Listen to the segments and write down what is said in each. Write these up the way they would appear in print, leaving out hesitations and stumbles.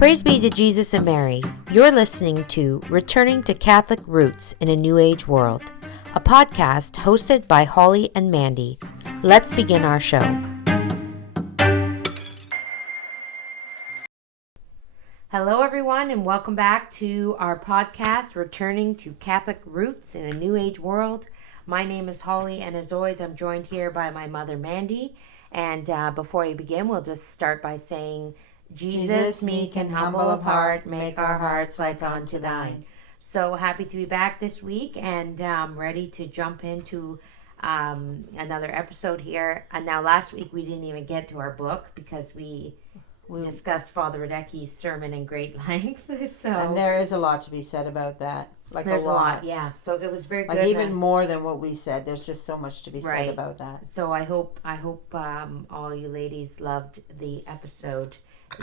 Praise be to Jesus and Mary. You're listening to Returning to Catholic Roots in a New Age World, a podcast hosted by Holly and Mandy. Let's begin our show. Hello, everyone, and welcome back to our podcast, Returning to Catholic Roots in a New Age World. My name is Holly, and as always, I'm joined here by my mother, Mandy. And before we begin, we'll just start by saying, Jesus, meek and humble of heart, make our hearts like unto thine. So happy to be back this week and ready to jump into another episode here. And now last week we didn't even get to our book because we discussed Father Radecki's sermon in great length. And there is a lot to be said about that. There's a lot, yeah. So it was very good. Like even more than what we said. There's just so much to be said about that. So I hope all you ladies loved the episode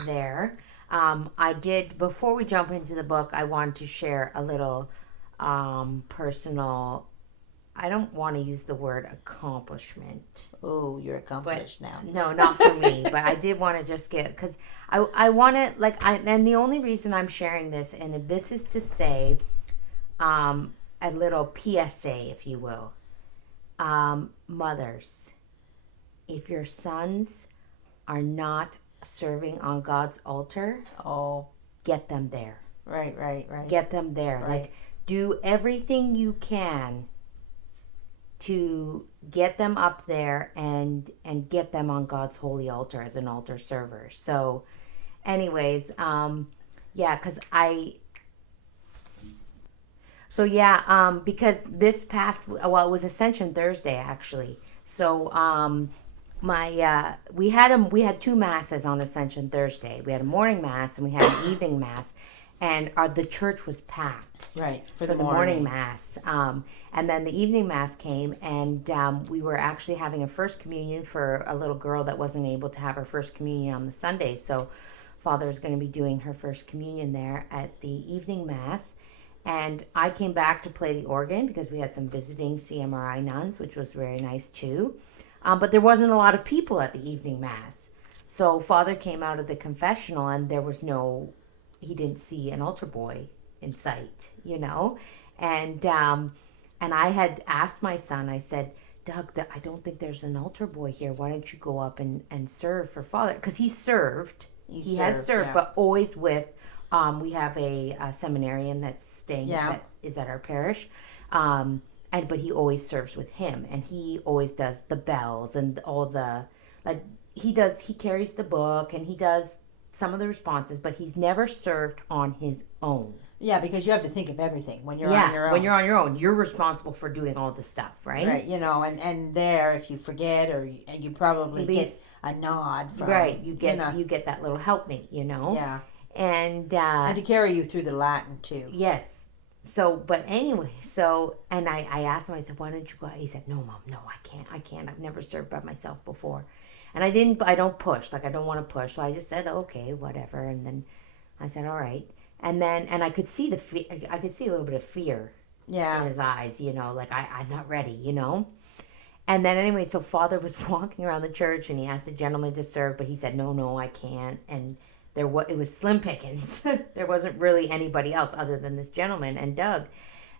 there. I did, before we jump into the book, I wanted to share a little personal, I don't want to use the word accomplishment. Oh, you're accomplished now. No, not for me, but I did want to just get, because I want to, and the only reason I'm sharing this, and this is to say a little PSA, if you will. Mothers, if your sons are not serving on God's altar, get them there. Right. Get them there. Right. Like, do everything you can to get them up there and get them on God's holy altar as an altar server. So, anyways, because this past, it was Ascension Thursday actually. So, we had two masses on Ascension Thursday. We had a morning mass and we had an evening mass, and the church was packed. Right, for the morning mass. And then the evening mass came, and we were actually having a first communion for a little girl that wasn't able to have her first communion on the Sunday. So Father's going to be doing her first communion there at the evening mass. And I came back to play the organ because we had some visiting CMRI nuns, which was very nice too. But there wasn't a lot of people at the evening mass. So Father came out of the confessional, and he didn't see an altar boy in sight, and I had asked my son, I said, Doug, I don't think there's an altar boy here. Why don't you go up and serve for Father? Because he served. He has served, yeah. But always with, we have a seminarian that's staying, that is at our parish, but he always serves with him, and he always does the bells and all the, he carries the book, and he does some of the responses, but he's never served on his own. Yeah, because you have to think of everything when you're on your own. When you're on your own, you're responsible for doing all the stuff, right? Right, and there, if you forget, and you probably get a nod from... Right, you get that little helpmate, Yeah. And to carry you through the Latin, too. Yes. So, but anyway, and I asked him, I said, why don't you go? He said, no, Mom, no, I can't. I've never served by myself before. And I don't push, I don't want to push. So I just said, okay, whatever. And then I said, all right. And I could see I could see a little bit of fear in his eyes, I'm not ready, And then anyway, so Father was walking around the church, and he asked a gentleman to serve, but he said, no, I can't. And it was slim pickings. There wasn't really anybody else other than this gentleman and Doug.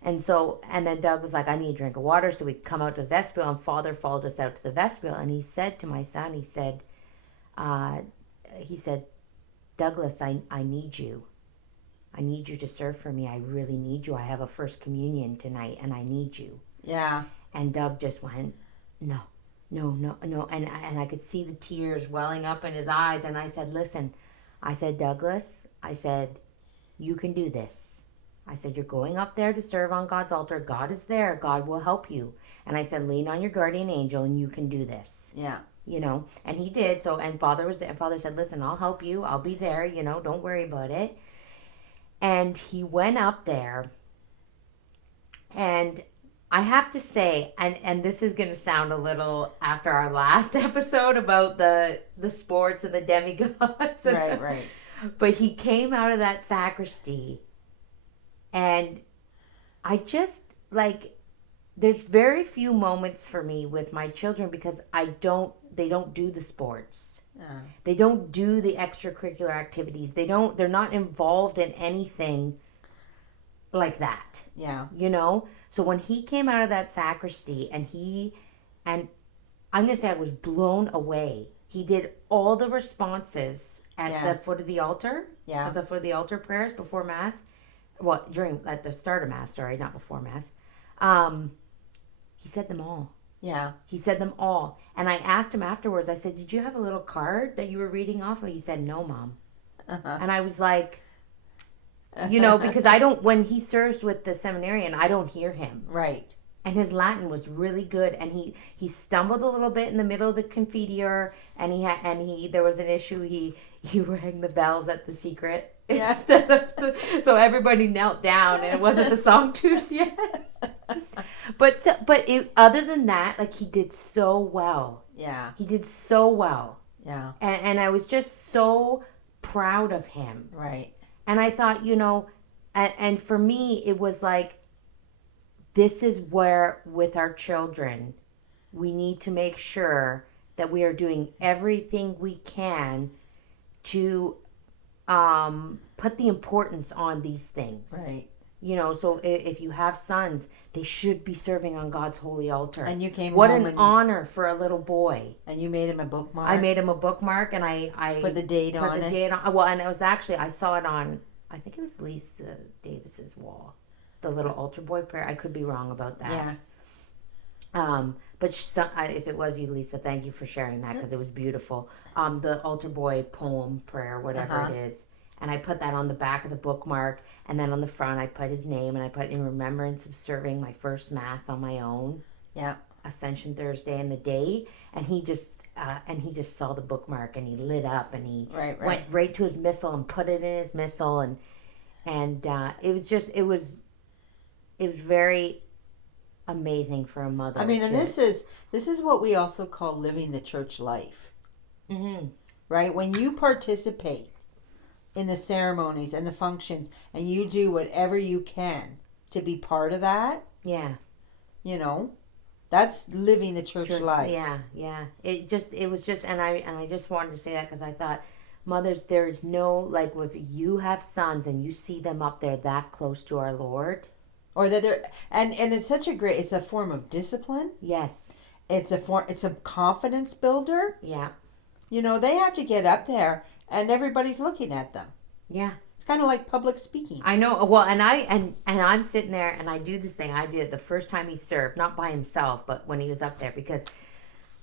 And then Doug was like, I need a drink of water. So we'd come out to the vestibule, and Father followed us out to the vestibule. And he said to my son, he said, Douglas, I need you. I need you to serve for me. I really need you. I have a first communion tonight, and I need you. Yeah. And Doug just went, no. And I could see the tears welling up in his eyes. And I said, listen, Douglas, you can do this. I said, you're going up there to serve on God's altar. God is there. God will help you. And I said, lean on your guardian angel, and you can do this. Yeah. And he did. So, and Father was there. And Father said, listen, I'll help you. I'll be there. Don't worry about it. And he went up there, and I have to say, and this is going to sound a little after our last episode about the sports and the demigods. Right. But he came out of that sacristy, and I just, there's very few moments for me with my children because they don't do the sports. They don't do the extracurricular activities. They're not involved in anything like that. Yeah. You know? So when he came out of that sacristy and I'm going to say I was blown away. He did all the responses at the foot of the altar. Yeah. At the foot of the altar prayers before Mass. Well, at the start of Mass, sorry, not before Mass. He said them all. Yeah. He said them all. And I asked him afterwards, I said, did you have a little card that you were reading off of? He said, no, Mom. And I was like, because when he serves with the seminarian, I don't hear him. Right. And his Latin was really good. And he stumbled a little bit in the middle of the Confiteor. And there was an issue. He rang the bells at the secret. Yeah. Instead of so everybody knelt down and it wasn't the Sanctus yet. But other than that, like, he did so well. Yeah. He did so well. Yeah. And I was just so proud of him. Right. And I thought, and for me, it was like, this is where, with our children, we need to make sure that we are doing everything we can to put the importance on these things. Right. So if you have sons, they should be serving on God's holy altar. And you came what home an honor for a little boy. And you made him a bookmark? I made him a bookmark, and I put the date on it? Put the date on. Well, and it was actually, I saw it on, I think it was Lisa Davis's wall. The little altar boy prayer. I could be wrong about that. Yeah. But if it was you, Lisa, thank you for sharing that, because it was beautiful. The altar boy poem, prayer, whatever it is. And I put that on the back of the bookmark. And then on the front, I put his name. And I put, in remembrance of serving my first Mass on my own. Yeah. Ascension Thursday and the day. And he just saw the bookmark. And he lit up. And he went right to his missal and put it in his missal. And it was very amazing for a mother. I mean, and this is what we also call living the church life. Mm-hmm. Right? When you participate in the ceremonies and the functions, and you do whatever you can to be part of that. Yeah. That's living the church life. Yeah. It was just, and I just wanted to say that because I thought, mothers, there's no, like, if you have sons and you see them up there that close to our Lord. Or that they're, and it's it's a form of discipline. Yes. It's a confidence builder. Yeah. They have to get up there and everybody's looking at them. Yeah. It's kind of like public speaking. I know. Well, and I'm sitting there and I do this thing. I did it the first time he served, not by himself, but when he was up there, because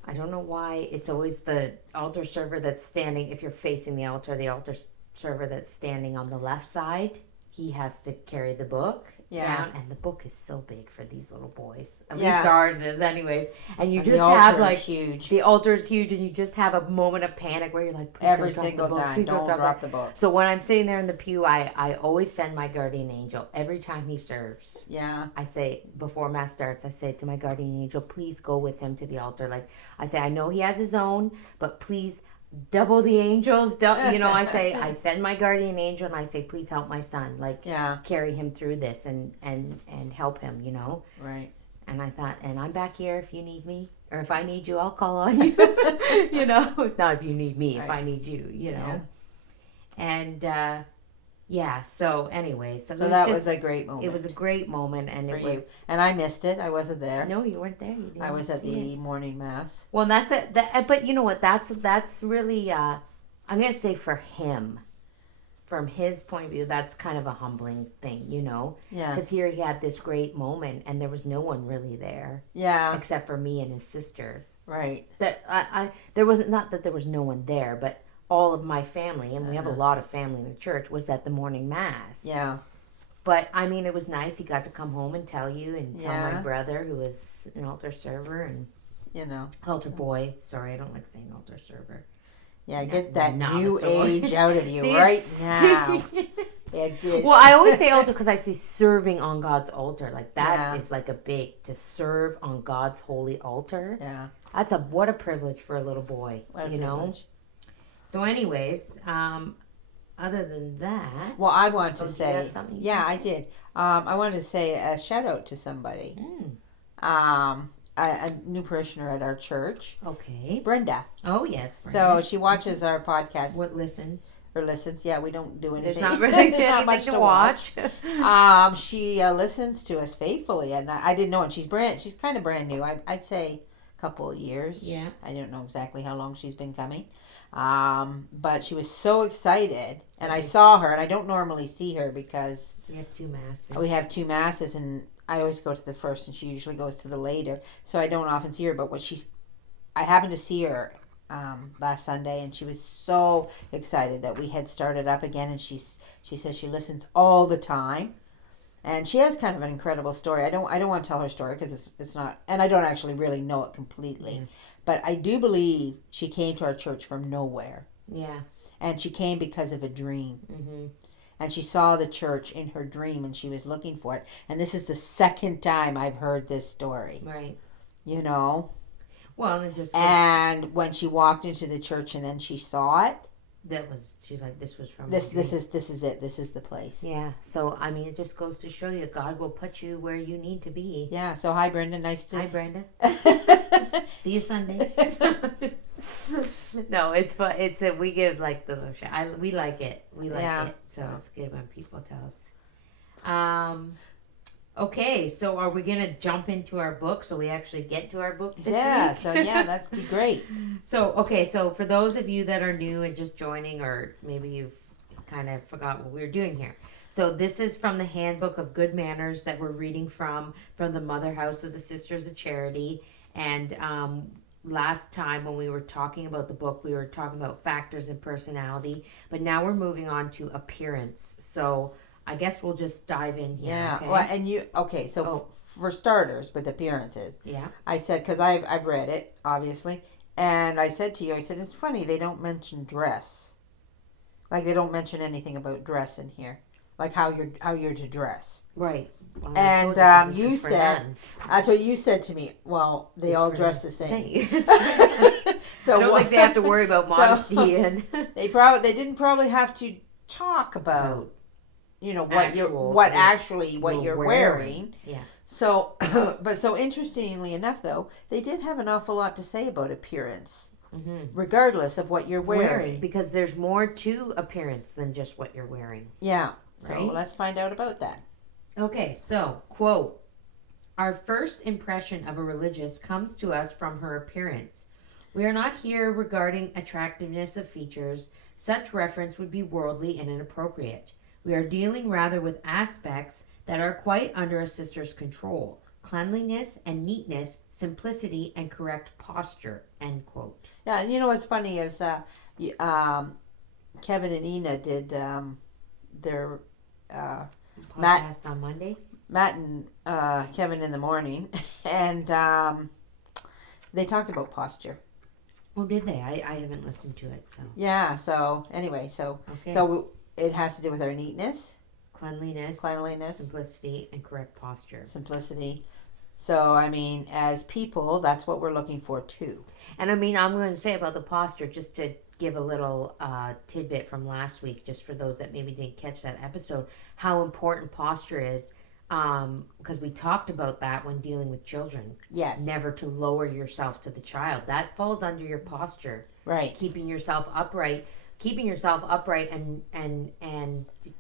I don't know why it's always the altar server that's standing. If you're facing the altar server that's standing on the left side, he has to carry the book down, and the book is so big for these little boys. At least ours is, anyways. And you just have, like, huge. The altar is huge, and you just have a moment of panic where you're like, please every don't single drop the book. time, Please don't drop the book. So when I'm sitting there in the pew, I always send my guardian angel every time he serves. Yeah. I say, before Mass starts, I say to my guardian angel, please go with him to the altar. Like, I say, I know he has his own, but please double the angels. I say, I send my guardian angel and I say, please help my son. Like, carry him through this and help him, Right. And I thought, and I'm back here if you need me. Or if I need you, I'll call on you. If not if you need me, if I need you, Yeah. And, so anyways. So that was a great moment. It was a great moment. And for it was. You. And I missed it. I wasn't there. No, you weren't there. You didn't. I was at the morning Mass. Well, that's it. But you know what? That's really, I'm going to say for him, from his point of view, that's kind of a humbling thing, Yeah. Because here he had this great moment and there was no one really there. Yeah. Except for me and his sister. Right. There wasn't, not that there was no one there, but all of my family, and we have a lot of family in the church, was at the morning Mass. Yeah. But, I mean, it was nice. He got to come home and tell you and tell my brother, who was an altar server and... Altar boy. Sorry, I don't like saying altar server. Yeah, get that new age out of you now. Well, I always say altar because I say serving on God's altar. Like, that is like a big, to serve on God's holy altar. Yeah. What a privilege for a little boy, privilege. So anyways, other than that... Well, I want to say... Yeah, I did. I wanted to say a shout out to somebody. a new parishioner at our church, Okay. Brenda. Oh, yes. So Brenda. she watches our podcast What listens? or listens. Yeah, we don't do anything. There's not really There's not anything much to watch. She listens to us faithfully, and I didn't know. And she's kind of brand new. I'd say a couple of years. Yeah. I don't know exactly how long she's been coming. But she was so excited, and I saw her, and I don't normally see her because We have 2 masses. we have 2 masses, and I always go to the first, and she usually goes to the later, so I don't often see her. But I happened to see her last Sunday, and she was so excited that we had started up again. And she says she listens all the time, and she has kind of an incredible story. I don't want to tell her story because it's not, and I don't actually really know it completely, but I do believe she came to our church from nowhere. Yeah. And she came because of a dream. Mm-hmm. And she saw the church in her dream, and she was looking for it. And this is the second time I've heard this story. Right. You know? Well, it just... And when she walked into the church and then she saw it, she's like, this was from... this is it. This is the place. Yeah. So, I mean, it just goes to show you God will put you where you need to be. Yeah. So, hi, Brenda. Nice to... Hi, Brenda. See you Sunday. No, it's fun. We give like the we like it. We like it. So it's good when people tell us. Okay, so are we gonna jump into our book so we actually get to our book this week? So that'd be great. So for those of you that are new and just joining, or maybe you've kind of forgot what we were doing here. So this is from the Handbook of Good Manners that we're reading from the Mother House of the Sisters of Charity. And last time when we were talking about the book, we were talking about factors in personality, but now we're moving on to appearance. So I guess we'll just dive in here. Yeah. Okay? Well, and for starters, with appearances, Yeah. I said, because I've read it, obviously, and I said to you, it's funny they don't mention dress. Like they don't mention anything about dress in here, like how you're to dress. Right. Well, And you said that's what you said to me. Well, they all dress the same. So I don't think they have to worry about modesty and they didn't probably have to talk about what you're wearing. Yeah. So, but so interestingly enough, though, they did have an awful lot to say about appearance, regardless of what you're wearing. Because there's more to appearance than just what you're wearing. Yeah. So Right? let's find out about that. Okay, so, quote, "Our first impression of a religious comes to us from her appearance. We are not here regarding attractiveness of features. Such reference would be worldly and inappropriate. We are dealing rather with aspects that are quite under a sister's control. Cleanliness and neatness, simplicity and correct posture," end quote. Yeah, and you know what's funny is Kevin and Ina did their Podcast on Monday? Matt and Kevin in the morning, and they talked about posture. Oh, did they? I haven't listened to it, so. Yeah, so anyway, Okay. so it has to do with our neatness, Cleanliness, simplicity, and correct posture. simplicity. So, I mean, as people, that's what we're looking for too. And I mean, I'm going to say about the posture, just to give a little tidbit from last week, just for those that maybe didn't catch that episode, how important posture is, because we talked about that when dealing with children. Yes. Never to lower yourself to the child. That falls under your posture. Right. Keeping yourself upright and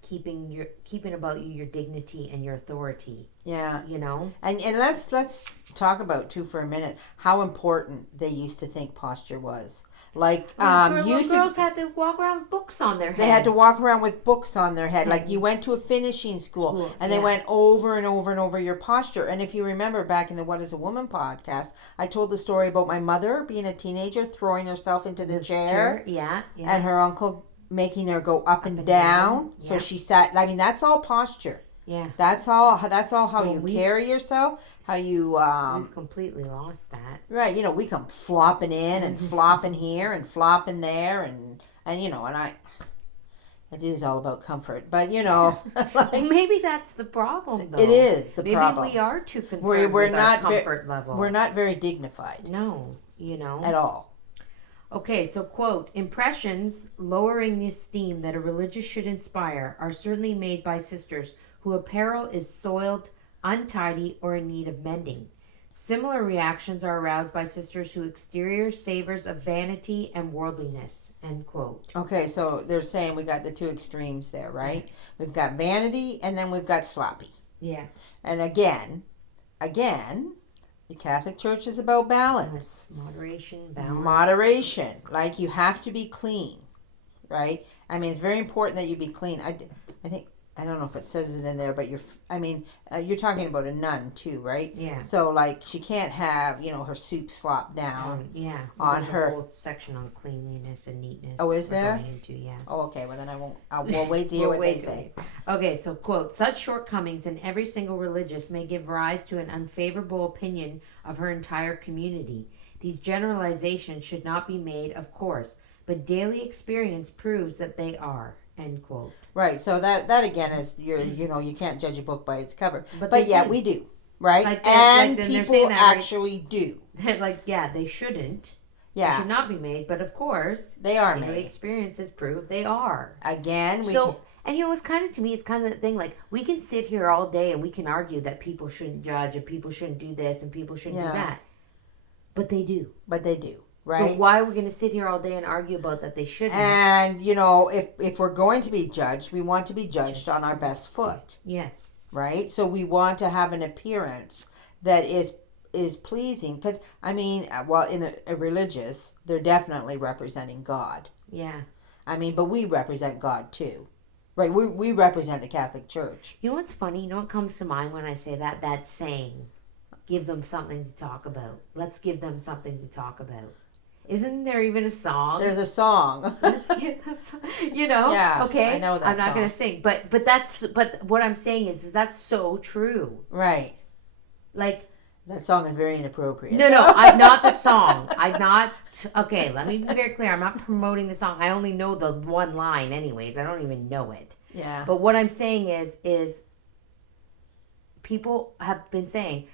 keeping about you your dignity and your authority. Yeah. You know? And let's talk about too for a minute how important they used to think posture was. Like girls had to walk around with books on their heads. They had to walk around with books on their head. Like you went to a finishing school and they went over and over and over your posture. And if you remember back in the What is a Woman podcast, I told the story about my mother being a teenager throwing herself into the chair. Yeah. And her uncle making her go up and down. So she sat. I mean, that's all posture. Yeah. That's all how you carry yourself, how you we've completely lost that. Right, we come flopping in and flopping here and flopping there and it is all about comfort. But like, maybe that's the problem though. It is the problem. Maybe we are too concerned with our comfort level. We're not very dignified. No, at all. Okay, so quote, "Impressions lowering the esteem that a religious should inspire are certainly made by sisters whose apparel is soiled, untidy, or in need of mending. Similar reactions are aroused by sisters whose exterior savors of vanity and worldliness. End quote. Okay, so they're saying we got the two extremes there, right? We've got vanity and then we've got sloppy. Yeah. And again, the Catholic Church is about balance. Moderation, balance. Moderation. Like, you have to be clean, right? I mean, it's very important that you be clean. I think, I don't know if it says it in there, but you're talking about a nun too, right? Yeah. So, like, she can't have, her soup slopped down. Yeah. On There's her a whole section on cleanliness and neatness. Oh, is there? Going into, yeah. Oh, okay. Well, then we'll wait to hear what they say. Okay, so quote, such shortcomings in every single religious may give rise to an unfavorable opinion of her entire community. These generalizations should not be made, of course, but daily experience proves that they are. End quote. Right. So that again is you can't judge a book by its cover. But yeah, do. We do. Right? Like and they're people saying that, actually do. Like, yeah, they shouldn't. Yeah. They should not be made, but of course, they are daily made. Experiences prove they are. Again, and it's kind of, to me, it's kind of the thing, like, we can sit here all day and we can argue that people shouldn't judge and people shouldn't do this and people shouldn't do that. But they do. Right? So why are we going to sit here all day and argue about that they shouldn't? And, if we're going to be judged, we want to be judged on our best foot. Yes. Right? So we want to have an appearance that is pleasing. Because, in a religious, they're definitely representing God. Yeah. But we represent God too. Right? We represent the Catholic Church. You know what's funny? You know what comes to mind when I say that? That saying, give them something to talk about. Let's give them something to talk about. Isn't there even a song? There's a song. Let's give them Yeah. Okay. I know that I'm not song. going to sing, but what I'm saying is that's so true. Right. Like, that song is very inappropriate. No, I'm not the song. Okay, let me be very clear. I'm not promoting the song. I only know the one line anyways. I don't even know it. Yeah. But what I'm saying is people have been saying,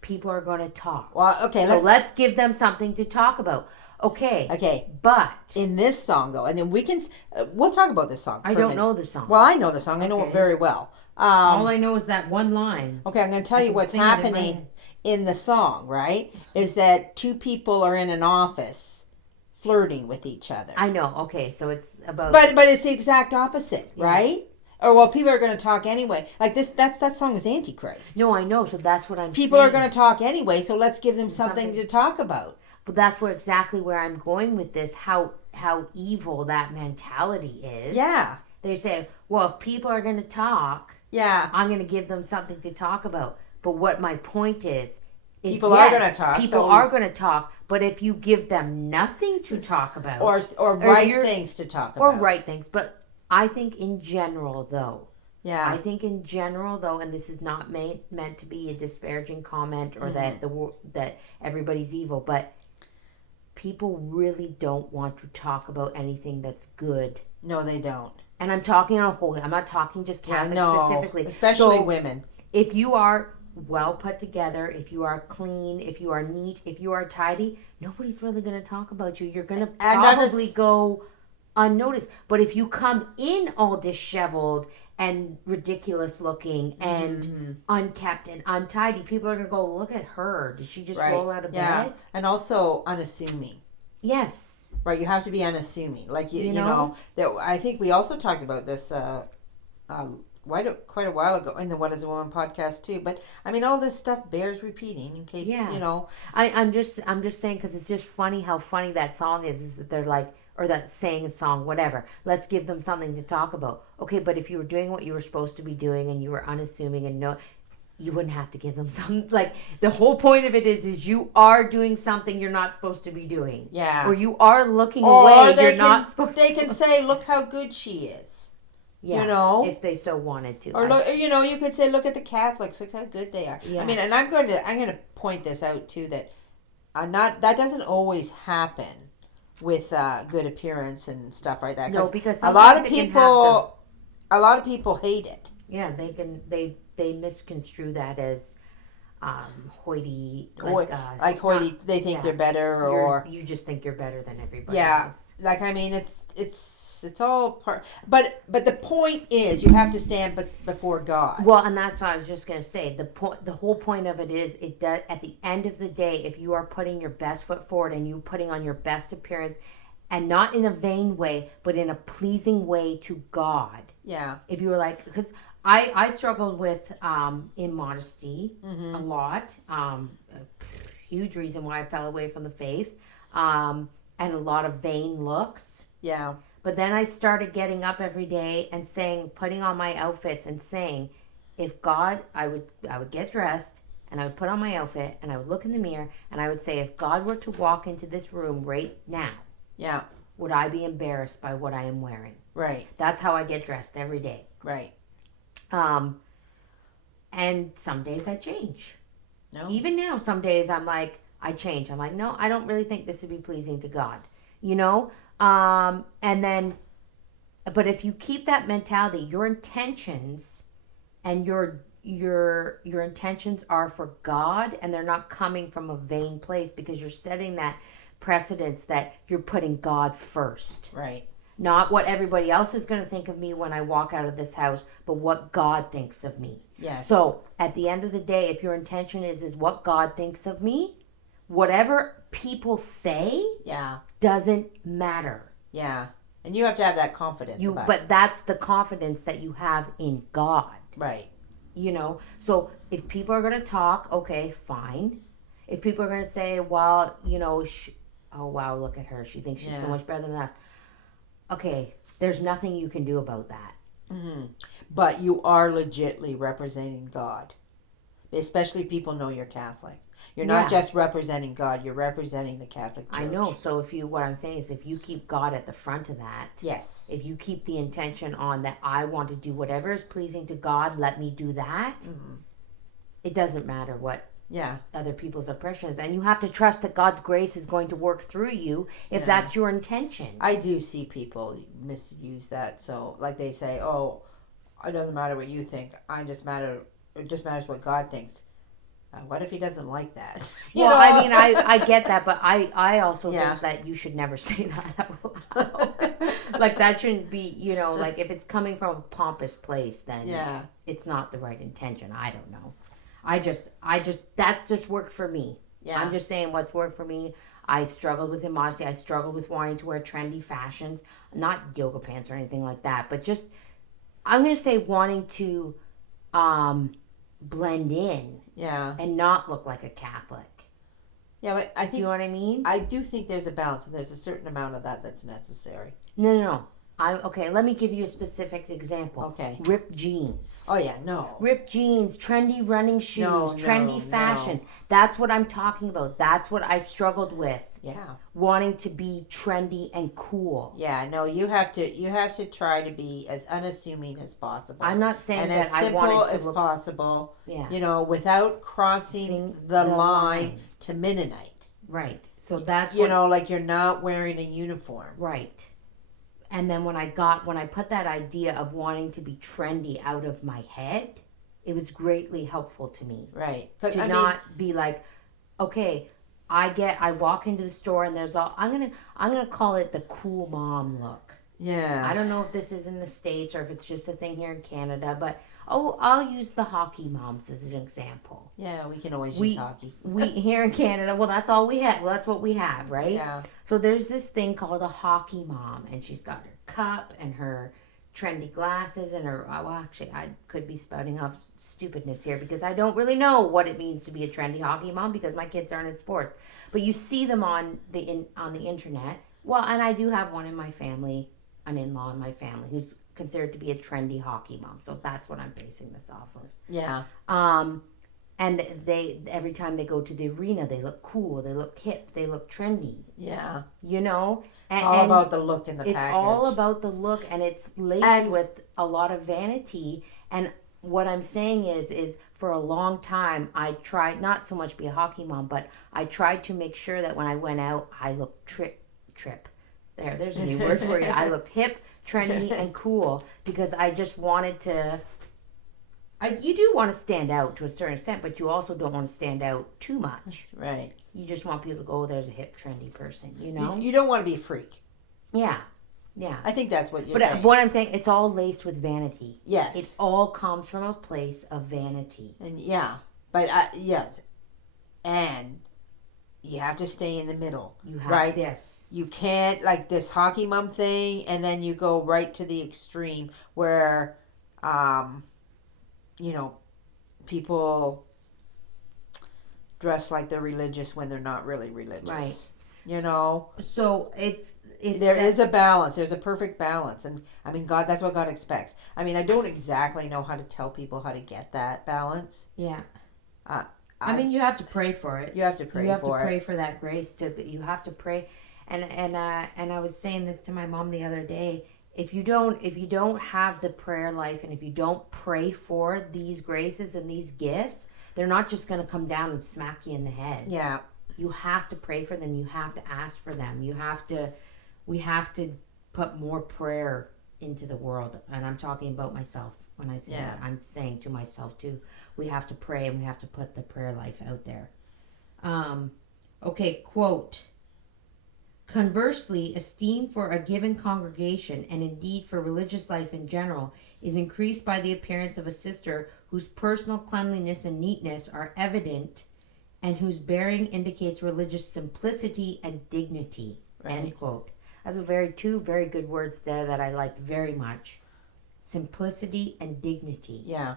people are going to talk. Well, okay. So let's give them something to talk about. Okay. But in this song, though, and then we'll talk about this song. I don't know the song. Well, I know the song. I know it very well. All I know is that one line. Okay, I'm going to tell you what's happening in the song, right? Is that two people are in an office flirting with each other. I know. Okay, so it's about... But it's the exact opposite, right? Or, well, people are going to talk anyway. Like that song is Antichrist. No, I know. So that's what I'm saying. People are going to talk anyway, so let's give them something to talk about. But that's exactly where I'm going with this, how evil that mentality is. Yeah. They say, well, if people are going to talk, I'm going to give them something to talk about. But what my point is people are going to talk. People are going to talk, but if you give them nothing to talk about. Or write things to talk about. Or write things. But I think in general, though. Yeah. I think in general, though, and this is not meant to be a disparaging comment or that everybody's evil, but people really don't want to talk about anything that's good. No, they don't. And I'm talking on a whole. I'm not talking just Catholic specifically. Especially women. If you are well put together, if you are clean, if you are neat, if you are tidy, nobody's really going to talk about you. You're going to probably go unnoticed. But if you come in all disheveled and ridiculous looking and unkept and untidy, people are going to go, look at her. Did she just roll out of bed? And also unassuming. Yes. Right, you have to be unassuming. Like, you know that I think we also talked about this quite a while ago in the What is a Woman podcast too. But I mean, all this stuff bears repeating in case I'm just saying, because it's just funny how funny that song is that they're like, or that saying a song, whatever. Let's give them something to talk about. Okay, but if you were doing what you were supposed to be doing and you were unassuming and you wouldn't have to give them something. Like, the whole point of it is you are doing something you're not supposed to be doing. Yeah. Or you are looking away you're not supposed to. They can say, look how good she is. Yeah, if they so wanted to. Or look, you could say, look at the Catholics, look how good they are. Yeah. I mean, and I'm going to point this out too, that that doesn't always happen with good appearance and stuff like that. No, because a lot of people hate it. Yeah, they misconstrue that as hoity, hoity. They think they're better, or you just think you're better than everybody yeah. else. Like, I mean, it's all part. But the point is, you have to stand before God. Well, and that's what I was just gonna say. The whole point of it is, it does at the end of the day, if you are putting your best foot forward and you putting on your best appearance, and not in a vain way, but in a pleasing way to God. Yeah. If you were like, because I struggled with immodesty a lot. A huge reason why I fell away from the faith. And a lot of vain looks. Yeah. But then I started getting up every day and saying, putting on my outfits and saying, if God, I would get dressed and I would put on my outfit and I would look in the mirror and I would say, if God were to walk into this room right now, yeah, would I be embarrassed by what I am wearing? Right. That's how I get dressed every day. Right. And some days I change. No. Even now, some days I'm like, I change. I'm like, no, I don't really think this would be pleasing to God. You know? And then, but if you keep that mentality, your intentions and your intentions are for God, and they're not coming from a vain place, because you're setting that precedence that you're putting God first. Right. Not what everybody else is going to think of me when I walk out of this house, but what God thinks of me. Yes. So at the end of the day, if your intention is what God thinks of me, whatever people say, yeah, doesn't matter. Yeah. And you have to have that confidence about but it. that's the confidence that you have in God. Right. You know, so if people are going to talk, okay, fine. If people are going to say, well, you know, oh, wow, look at her. She thinks she's so much better than us. Okay, there's nothing you can do about that. Mm-hmm. But you are legitly representing God. Especially if people know you're Catholic. You're not just representing God, you're representing the Catholic Church. I know. So what I'm saying is, if you keep God at the front of that. Yes. If you keep the intention on that, I want to do whatever is pleasing to God, let me do that. Mm-hmm. It doesn't matter what other people's oppression is. And you have to trust that God's grace is going to work through you if that's your intention. I do see people misuse that. So, like they say, oh, it doesn't matter what you think. It just matters what God thinks. What if he doesn't like that? I mean, I get that, but I also think that you should never say that out loud. Like, that shouldn't be, you know, like, if it's coming from a pompous place, then it's not the right intention. I don't know. That's just worked for me. Yeah. I'm just saying what's worked for me. I struggled with immodesty. I struggled with wanting to wear trendy fashions, not yoga pants or anything like that, but just, I'm going to say wanting to blend in and not look like a Catholic. Yeah, but I think... Do you know what I mean? I do think there's a balance, and there's a certain amount of that that's necessary. No. Okay, let me give you a specific example. Okay. Ripped jeans. Oh, yeah, no. Ripped jeans, trendy running shoes, trendy fashions. That's what I'm talking about. That's what I struggled with. Yeah. Wanting to be trendy and cool. Yeah, no, you have to try to be as unassuming as possible. I'm not saying and that as I wanted simple to as possible. Yeah. You know, without crossing the line to Mennonite. Right. So that's like you're not wearing a uniform. Right. And then when I put that idea of wanting to be trendy out of my head, it was greatly helpful to me. Right. To not be like, okay, I walk into the store and there's I'm gonna call it the cool mom look. Yeah. I don't know if this is in the States or if it's just a thing here in Canada, but I'll use the hockey moms as an example. Yeah, we can always use hockey. We here in Canada, well, that's all we have. Well, that's what we have, right? Yeah. So there's this thing called a hockey mom, and she's got her cup and her trendy glasses and her. Well, actually, I could be spouting off stupidness here because I don't really know what it means to be a trendy hockey mom because my kids aren't in sports. But you see them on the internet. Well, and I do have one in my family, an in-law in my family who's considered to be a trendy hockey mom. So that's what I'm basing this off of. Yeah. And they every time they go to the arena, they look cool, they look hip, they look trendy. Yeah. You know? It's all about the look and the package. It's all about the look, and it's laced with a lot of vanity. And what I'm saying is for a long time, I tried not so much be a hockey mom, but I tried to make sure that when I went out, I looked trip. There's a new word for you. I looked hip, trendy, and cool because I just wanted to You do want to stand out to a certain extent, but you also don't want to stand out too much. Right. You just want people to go, oh, there's a hip, trendy person, you know? You don't want to be a freak. Yeah. Yeah. I think that's what you're But saying. what I'm saying, it's all laced with vanity. Yes. It all comes from a place of vanity. And yeah. But yes. And you have to stay in the middle. You have right? this. You can't, like this hockey mom thing, and then you go right to the extreme where, people dress like they're religious when they're not really religious. Right. You know? So there is a balance. There's a perfect balance. And I mean, God, that's what God expects. I mean, I don't exactly know how to tell people how to get that balance. Yeah. I mean, you have to pray for it. You have to pray for it. You have to pray for that grace. You have to pray. And I was saying this to my mom the other day. If you don't have the prayer life, and if you don't pray for these graces and these gifts, they're not just going to come down and smack you in the head. Yeah. You have to pray for them. You have to ask for them. We have to put more prayer into the world. And I'm talking about myself when I say that. I'm saying to myself too. We have to pray, and we have to put the prayer life out there. Okay, quote. Conversely, esteem for a given congregation, and indeed for religious life in general, is increased by the appearance of a sister whose personal cleanliness and neatness are evident, and whose bearing indicates religious simplicity and dignity. Right. End quote. That's two very good words there that I like very much. Simplicity and dignity. Yeah.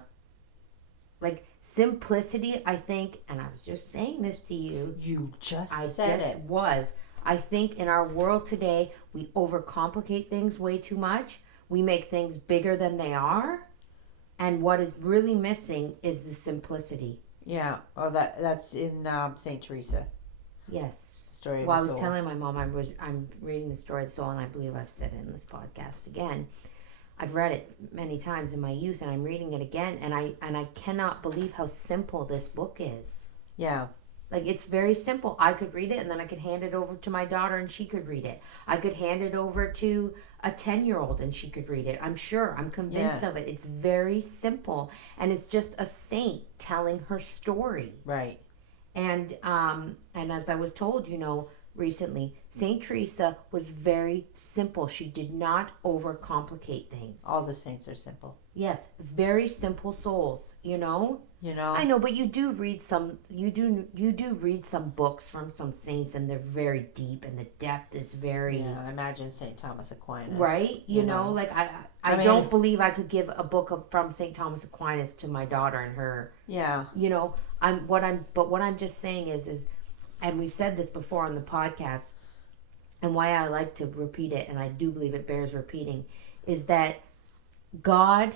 Like simplicity, I think, and I was just saying this to you. You just said it. I think in our world today, we overcomplicate things way too much. We make things bigger than they are. And what is really missing is the simplicity. Yeah. Oh, that's in St. Teresa. Yes. Story of I the was soul. telling my mom I'm reading the story of the soul, and I believe I've said it in this podcast again. I've read it many times in my youth, and I'm reading it again, and I cannot believe how simple this book is. Yeah. Like, it's very simple. I could read it, and then I could hand it over to my daughter, and she could read it. I could hand it over to a 10-year-old, and she could read it. I'm convinced of it. It's very simple, and it's just a saint telling her story. Right. And as I was told, recently, Saint Teresa was very simple. She did not overcomplicate things. All the saints are simple. Yes, very simple souls. I know, but you do read some. You do read some books from some saints, and they're very deep, and the depth is very. Yeah, imagine Saint Thomas Aquinas. Right, you know, like I don't believe I could give a book from Saint Thomas Aquinas to my daughter and her. Yeah. What I'm just saying is, and we've said this before on the podcast, and why I like to repeat it, and I do believe it bears repeating, is that God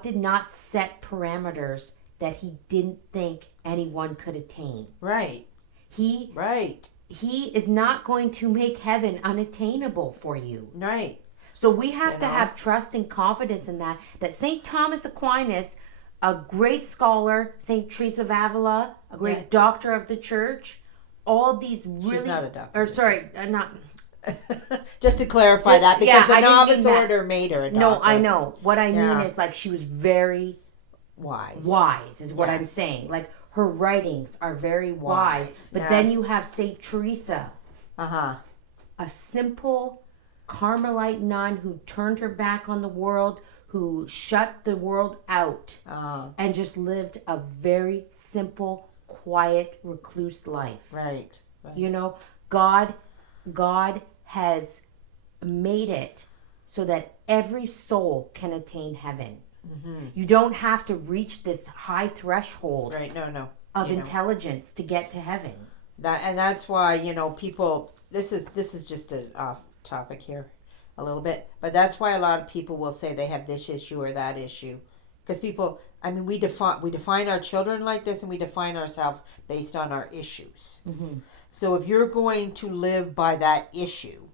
did not set parameters that he didn't think anyone could attain. Right. He is not going to make heaven unattainable for you. Right. So we have to have trust and confidence in that St. Thomas Aquinas, a great scholar, St. Teresa of Avila, a great doctor of the church, all these really... She's not a doctor. Or sorry, not... Just to clarify that, because the novice order made her a doctor. No, I know. What I mean is, like, she was very wise is what I'm saying. Like, her writings are very wise. But then you have St. Teresa. Uh-huh. A simple Carmelite nun who turned her back on the world, who shut the world out, and just lived a very simple, quiet, recluse life. Right. God has made it so that every soul can attain heaven. Mm-hmm. You don't have to reach this high threshold of intelligence to get to heaven. That's why, people, this is just an off topic here a little bit, but that's why a lot of people will say they have this issue or that issue. Because people, we define our children like this, and we define ourselves based on our issues. Mm-hmm. So if you're going to live by that issue,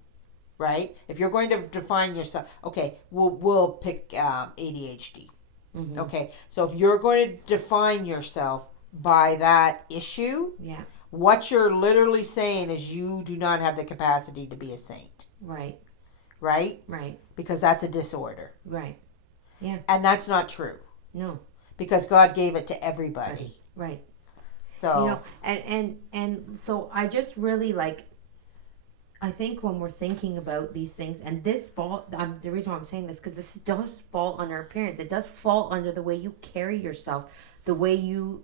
right? If you're going to define yourself, okay, we'll pick ADHD. Mm-hmm. Okay, so if you're going to define yourself by that issue, what you're literally saying is you do not have the capacity to be a saint. Right. Right? Right. Because that's a disorder. Right. Yeah. And that's not true. No. because God gave it to everybody. Right. So You know, and so I just really like. I think when we're thinking about these things, and this fall, the reason why I'm saying this, because this does fall under appearance. It does fall under the way you carry yourself, the way you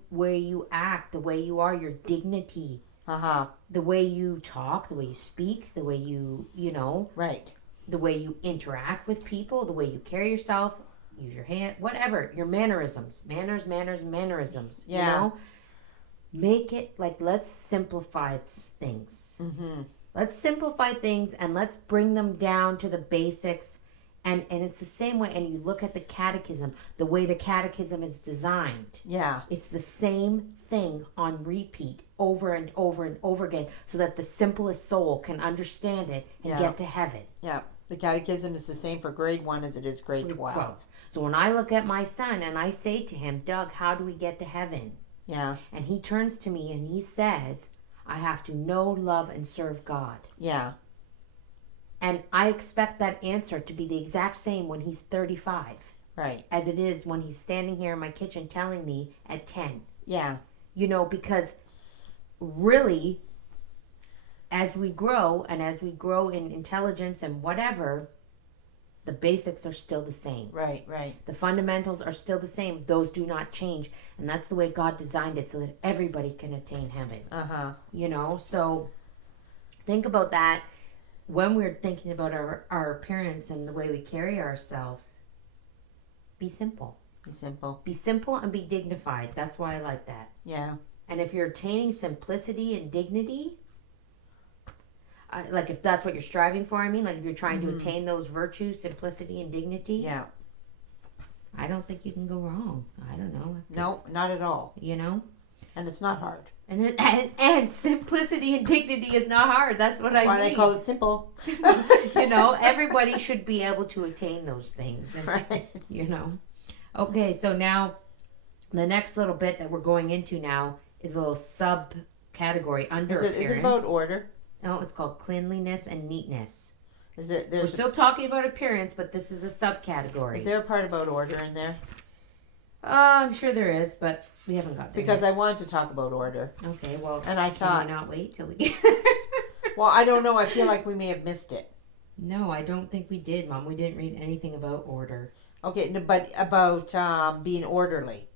act, the way you are, your dignity, the way you talk, the way you speak, the way you know, right. the way you interact with people, the way you carry yourself, use your hand, whatever, your mannerisms, mannerisms. Yeah. You know, make it like, let's simplify things. Mm-hmm. Let's simplify things and let's bring them down to the basics. And it's the same way. And you look at the catechism, the way the catechism is designed. Yeah. It's the same thing on repeat over and over and over again so that the simplest soul can understand it and get to heaven. Yeah. The catechism is the same for grade 1 as it is grade 12. So when I look at my son and I say to him, Doug, how do we get to heaven? Yeah. And he turns to me and he says, I have to know, love, and serve God. Yeah. And I expect that answer to be the exact same when he's 35. Right. As it is when he's standing here in my kitchen telling me at 10. Yeah. You know, because really, as we grow and as we grow in intelligence and whatever, the basics are still the same. Right, right. The fundamentals are still the same. Those do not change. And that's the way God designed it so that everybody can attain heaven. You know, so think about that when we're thinking about our appearance and the way we carry ourselves. Be simple. Be simple. Be simple and be dignified. That's why I like that. Yeah. And if you're attaining simplicity and dignity, like if that's what you're striving for, I mean, like if you're trying to attain those virtues, simplicity and dignity, yeah, I don't think you can go wrong. I don't know. No, not at all. You know? And it's not hard. And simplicity and dignity is not hard. That's what I mean. Why they call it simple. You know, everybody should be able to attain those things. And, right. You know? Okay, so now the next little bit that we're going into now is a little subcategory under appearance. Is it about order? No, it's called cleanliness and neatness. We're still talking about appearance, but this is a subcategory. Is there a part about order in there? I'm sure there is, but we haven't got there because yet. I wanted to talk about order. Okay, well, and I thought, can we not wait till we get there? Well, I don't know. I feel like we may have missed it. No, I don't think we did, Mom. We didn't read anything about order. Okay, but about being orderly,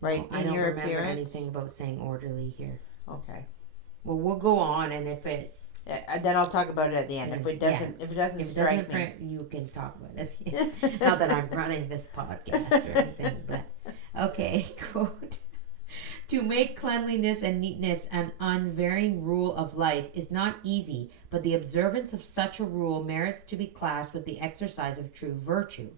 right? No, in your appearance. I don't remember anything about saying orderly here. Okay. Well, we'll go on, and if it... then I'll talk about it at the end. If it doesn't strike me, you can talk about it. Not that I'm running this podcast or anything, but okay. Quote: "To make cleanliness and neatness an unvarying rule of life is not easy, but the observance of such a rule merits to be classed with the exercise of true virtue.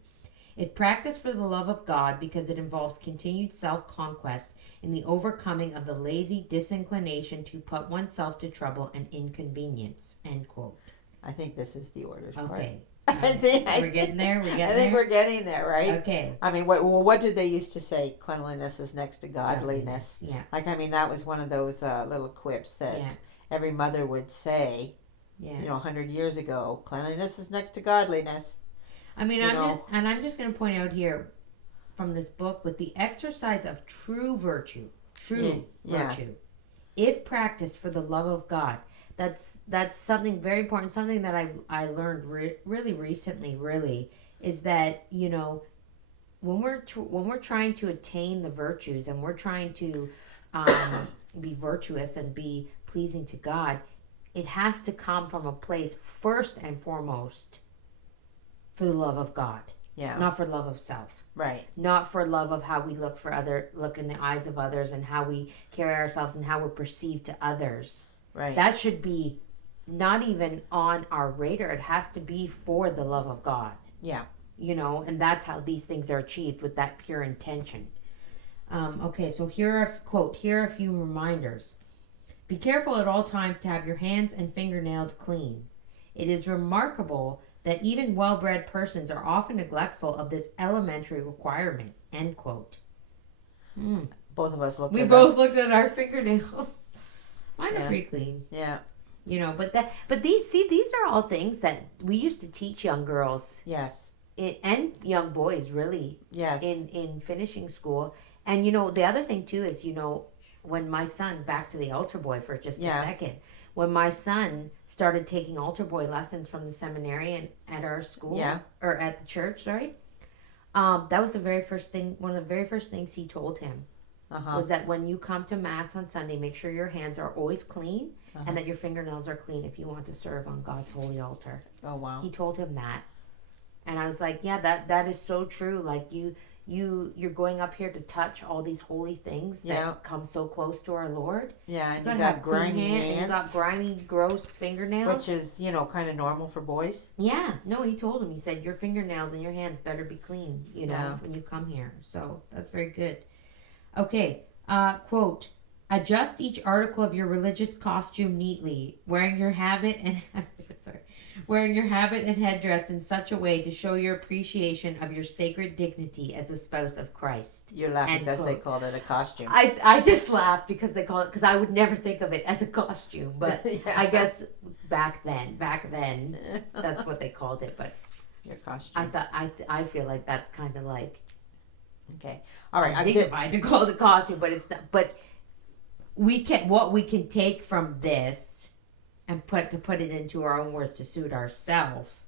If practiced for the love of God, because it involves continued self-conquest in the overcoming of the lazy disinclination to put oneself to trouble and inconvenience." End quote. I think this is the orders part. Okay. We're getting there. I think we're getting there, right? Okay. I mean, what did they used to say? Cleanliness is next to godliness. Yeah. Like, I mean, that was one of those little quips that every mother would say. Yeah. 100 years ago, cleanliness is next to godliness. I mean, I'm just going to point out here from this book, with the exercise of true virtue, virtue, if practiced for the love of God, that's something very important. Something that I learned really recently, is that when we're trying to attain the virtues and we're trying to be virtuous and be pleasing to God, it has to come from a place first and foremost for the love of God. Yeah. Not for love of self. Right. Not for love of how we look in the eyes of others and how we carry ourselves and how we're perceived to others. Right. That should be not even on our radar. It has to be for the love of God. Yeah. And that's how these things are achieved, with that pure intention. Okay, so here are a few reminders. Be careful at all times to have your hands and fingernails clean. It is remarkable that even well-bred persons are often neglectful of this elementary requirement. End quote. Both of us looked. We both looked at our fingernails. Mine are pretty clean. Yeah. But these are all things that we used to teach young girls. Yes. and young boys really Yes. in finishing school. And the other thing too is when my son, back to the altar boy for just a second, when my son started taking altar boy lessons from the seminarian at our school, or at the church, sorry, that was the very first thing. One of the very first things he told him was that when you come to mass on Sunday, make sure your hands are always clean and that your fingernails are clean if you want to serve on God's holy altar. Oh wow! He told him that, and I was like, yeah, that is so true. Like you're going up here to touch all these holy things that come so close to our Lord. Yeah, and you got grimy hands. And you got grimy, gross fingernails. Which is, kind of normal for boys. Yeah. No, he told him. He said, your fingernails and your hands better be clean, when you come here. So that's very good. Okay. Quote, adjust each article of your religious costume neatly, wearing your habit and headdress in such a way to show your appreciation of your sacred dignity as a spouse of Christ. You're laughing because they called it a costume. I just laughed because they call it, because I would never think of it as a costume, but I guess back then, that's what they called it. But your costume. I feel like that's kind of like, okay, all right. I think if I had to call it a costume, but it's not. But what we can take from this and put it into our own words to suit ourselves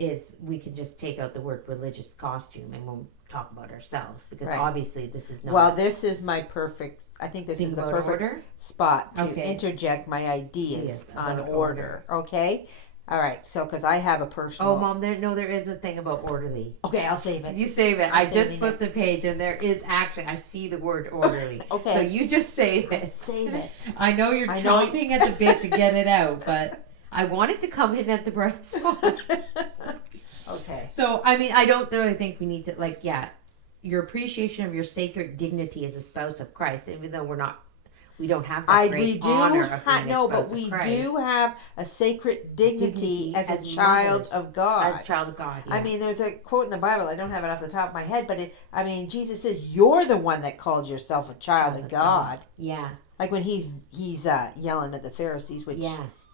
is we can just take out the word religious costume and we'll talk about ourselves, because obviously this is not. Well, this is my perfect. I think this is the perfect spot to interject my ideas on order. Okay. All right, so because I have a personal. Oh, Mom, there is a thing about orderly. Okay, I'll save it. You save it. I just flipped the page, and there is actually, I see the word orderly. Okay. So you just save it. Save it. I know you're chomping at the bit to get it out, but I want it to come in at the right spot. Okay. So, I mean, I don't really think we need to, your appreciation of your sacred dignity as a spouse of Christ, even though we don't have that great honor of being a spouse of Christ. We do have a sacred dignity as a child of God. As a child of God, yeah. I mean, there's a quote in the Bible, I don't have it off the top of my head, but Jesus says, you're the one that calls yourself a child of God. Yeah. Like when he's yelling at the Pharisees, which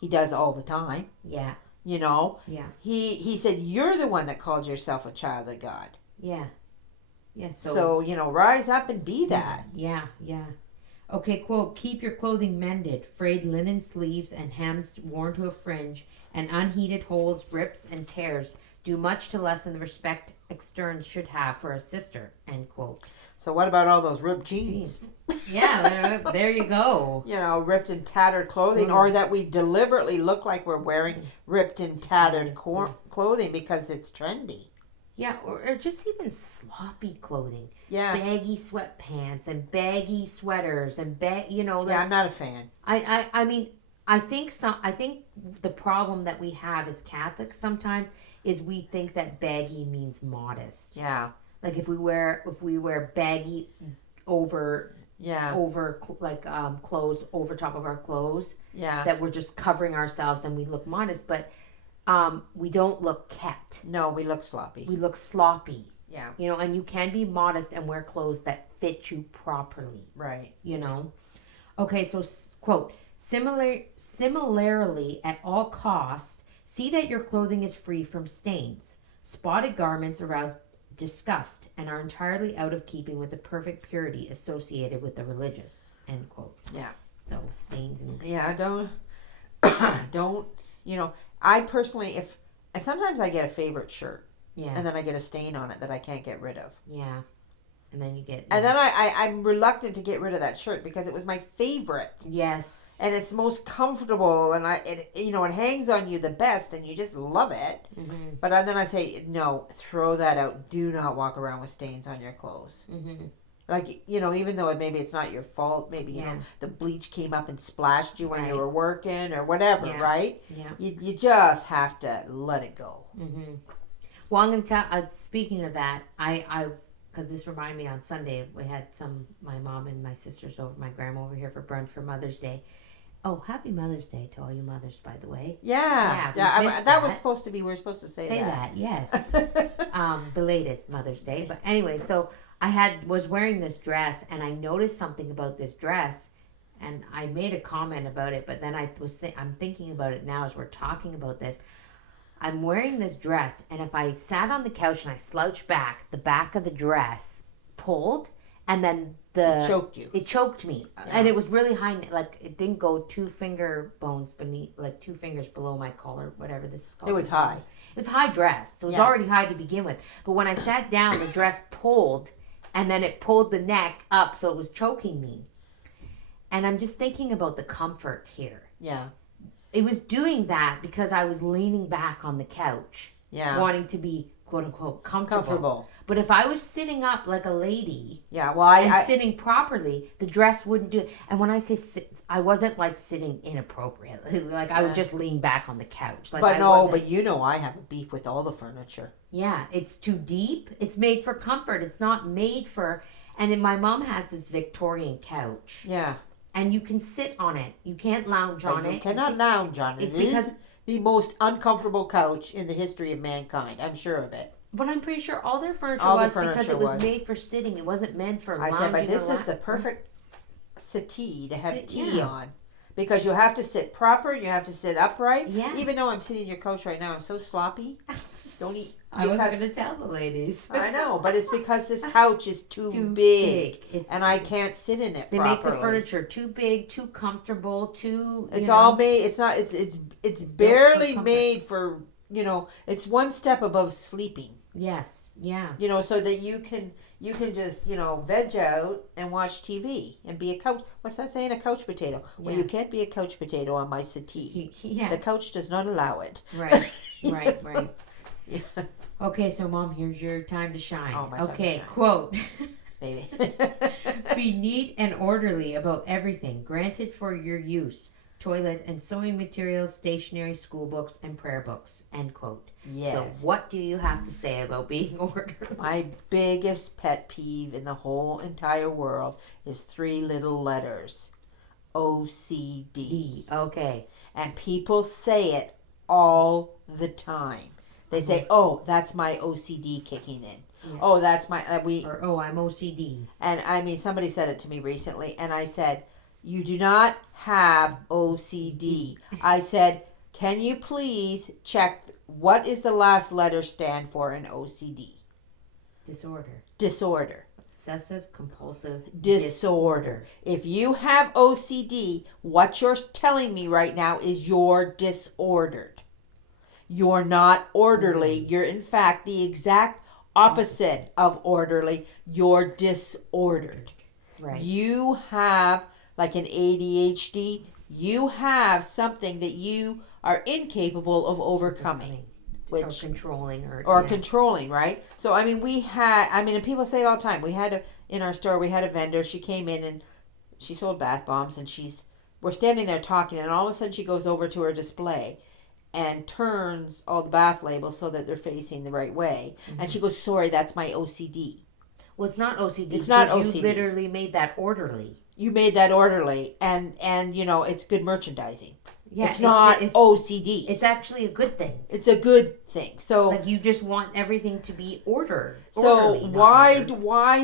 he does all the time. Yeah. Yeah. He said, you're the one that called yourself a child of God. Yeah. Yeah. So rise up and be that. Yeah. Yeah. Okay, quote, keep your clothing mended, frayed linen sleeves and hems worn to a fringe, and unheeded holes, rips, and tears do much to lessen the respect externs should have for a sister, end quote. So what about all those ripped jeans? Yeah, there you go. Ripped and tattered clothing, or that we deliberately look like we're wearing ripped and tattered clothing because it's trendy. Yeah, or just even sloppy clothing. Yeah. Baggy sweatpants and baggy sweaters and I'm not a fan. I mean, I think the problem that we have as Catholics sometimes is we think that baggy means modest. Yeah. Like if we wear baggy over clothes over top of our clothes. Yeah. That we're just covering ourselves and we look modest, but we don't look kept. No, we look sloppy. We look sloppy. Yeah. And you can be modest and wear clothes that fit you properly. Right. Okay, so, quote, similarly, at all costs, see that your clothing is free from stains. Spotted garments arouse disgust and are entirely out of keeping with the perfect purity associated with the religious, end quote. Yeah. So, stains and... Yeah, don't, I personally, sometimes I get a favorite shirt. Yeah. And then I get a stain on it that I can't get rid of. Yeah. And then you get... And then I'm reluctant to get rid of that shirt because it was my favorite. Yes. And it's most comfortable and it hangs on you the best and you just love it. Mm-hmm. But then I say, no, throw that out. Do not walk around with stains on your clothes. Mm-hmm. Like, even though maybe it's not your fault, maybe, the bleach came up and splashed you when you were working or whatever, right? Yeah. You just have to let it go. Mm-hmm. Well, I'm going to tell, speaking of that, because this reminded me on Sunday, we had my mom and my sisters over, my grandma over here for brunch for Mother's Day. Oh, happy Mother's Day to all you mothers, by the way. Yeah. That was supposed to be, we were supposed to say that. Yes. Belated Mother's Day. But anyway, so I was wearing this dress and I noticed something about this dress and I made a comment about it, but then I'm thinking about it now as we're talking about this. I'm wearing this dress, and if I sat on the couch and I slouched back, the back of the dress pulled, and then It choked you. It choked me, and it was really high. Like it didn't go 2 finger bones beneath, like 2 fingers below my collar, whatever this is called. It was high. It was a high dress, so it was already high to begin with. But when I sat down, the dress pulled, and then it pulled the neck up, so it was choking me. And I'm just thinking about the comfort here. Yeah. It was doing that because I was leaning back on the couch, wanting to be quote unquote comfortable. But if I was sitting up like a lady, and sitting properly, the dress wouldn't do it. And when I say sit, I wasn't like sitting inappropriately. Like I would just lean back on the couch. Like, but you know, I have a beef with all the furniture. Yeah, it's too deep. It's made for comfort. It's not made for. And then my mom has this Victorian couch. Yeah. And you can sit on it. You can't lounge on it. You cannot lounge on it. It is the most uncomfortable couch in the history of mankind. I'm sure of it. But I'm pretty sure all their furniture was because it was made for sitting. It wasn't meant for lounging. I said, but this is the perfect settee to have tea on. Because you have to sit proper, you have to sit upright. Yeah. Even though I'm sitting in your couch right now, I'm so sloppy. Don't eat. I wasn't going to tell the ladies. I know, but it's because this couch is too big. And I can't sit in it properly. They make the furniture too big, too comfortable, too... It's all made... It's not... It's barely made for... it's one step above sleeping. Yes. Yeah. So that you can just, veg out and watch TV and be a couch. What's that saying? A couch potato. Yeah. Well, you can't be a couch potato on my settee. Yeah. The couch does not allow it. Right. Right. Yeah. Okay, so Mom, here's your time to shine. Oh, my time to shine. Quote. Maybe. Be neat and orderly about everything granted for your use. Toilet and sewing materials, stationery, school books, and prayer books. End quote. Yes. So what do you have to say about being orderly? My biggest pet peeve in the whole entire world is 3 little letters. OCD. Okay. And people say it all the time. They say, "Oh, that's my OCD kicking in." Yeah. Oh, that's my Or, "Oh, I'm OCD." And I mean, somebody said it to me recently, and I said, "You do not have OCD." I said, "Can you please check what is the last letter stand for in OCD?" Disorder. Obsessive compulsive disorder. If you have OCD, what you're telling me right now is you're disordered. You're not orderly. You're, in fact, the exact opposite of orderly. You're disordered. Right. You have, like an ADHD, you have something that you are incapable of overcoming. Or controlling. Controlling, right? So, I mean, and people say it all the time. In our store, we had a vendor. She came in and she sold bath bombs, and we're standing there talking, and all of a sudden she goes over to her display and turns all the bath labels so that they're facing the right way. Mm-hmm. And she goes, "Sorry, that's my OCD." Well, it's not OCD. It's not OCD. You literally made that orderly. You made that orderly, and it's good merchandising. Yeah, it's not OCD. It's actually a good thing. It's a good thing. So, like, you just want everything to be ordered. So why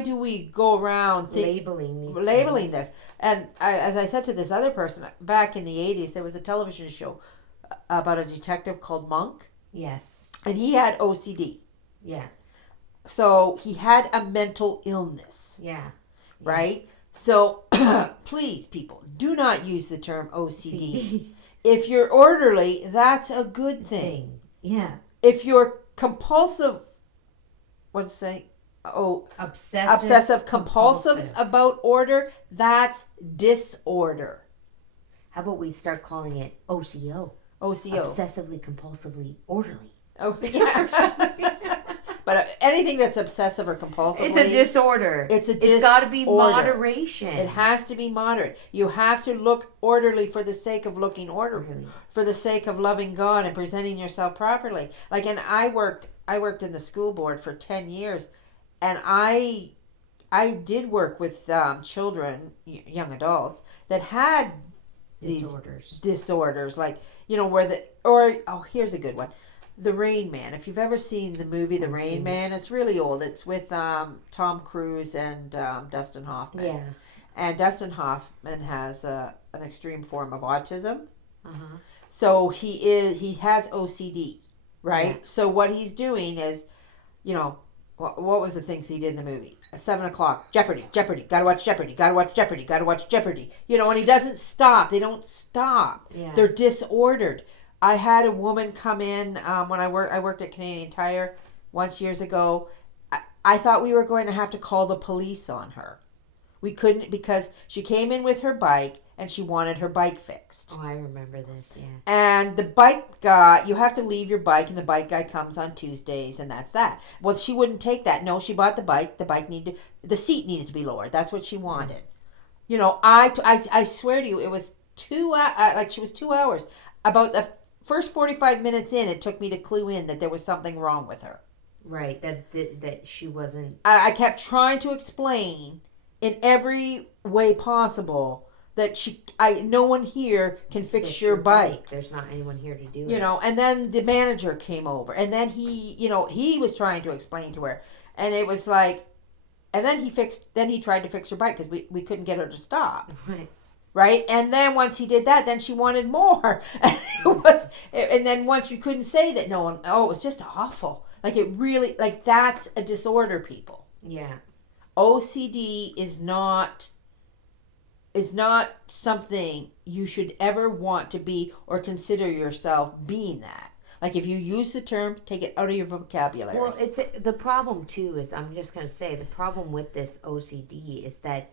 do we go around labeling this? And as I said to this other person, back in the 80s, there was a television show about a detective called Monk. Yes. And he had OCD. Yeah. So he had a mental illness. Yeah. Right? So please, people, do not use the term OCD. If you're orderly, that's a good thing. Yeah. If you're compulsive, what's it say? Oh, obsessive compulsive about order, that's disorder. How about we start calling it OCO? OCO. Obsessively compulsively orderly. Oh, yeah. But anything that's obsessive or compulsive, it's a disorder. It's got to be moderation. It has to be moderate. You have to look orderly for the sake of looking orderly, for the sake of loving God and presenting yourself properly. Like, and I worked in the school board for 10 years, and I did work with children, young adults that had disorders, like, here's a good one. The Rain Man. If you've ever seen the movie The Rain Man, it's really old. It's with Tom Cruise and Dustin Hoffman. Yeah. And Dustin Hoffman has an extreme form of autism. Uh-huh. So he has OCD. right? Yeah. So what he's doing is, you know, what was the things he did in the movie? 7 o'clock, Jeopardy, Jeopardy, gotta watch Jeopardy, gotta watch Jeopardy, gotta watch Jeopardy. You know, and he doesn't stop. They don't stop. Yeah. They're disordered. I had a woman come in when I worked at Canadian Tire once years ago. I thought we were going to have to call the police on her. We couldn't because she came in with her bike and she wanted her bike fixed. Oh, I remember this, yeah. And the bike guy, you have to leave your bike, and the bike guy comes on Tuesdays, and that's that. Well, she wouldn't take that. No, she bought the bike. The seat needed to be lowered. That's what she wanted. You know, I swear to you, it was she was 2 hours. About the first 45 minutes in, it took me to clue in that there was something wrong with her. Right, that she wasn't... I kept trying to explain in every way possible that no one here can fix your bike. There's not anyone here to do it. You know, and then the manager came over, and then he was trying to explain to her, and it was like, and then he tried to fix her bike because we couldn't get her to stop. Right, and then once he did that, then she wanted more, and then once you couldn't say that no one. Oh, it was just awful. Like it really, like that's a disorder, people. Yeah. OCD is not something you should ever want to be or consider yourself being that. Like if you use the term, take it out of your vocabulary. Well, the problem too is, I'm just going to say, the problem with this OCD is that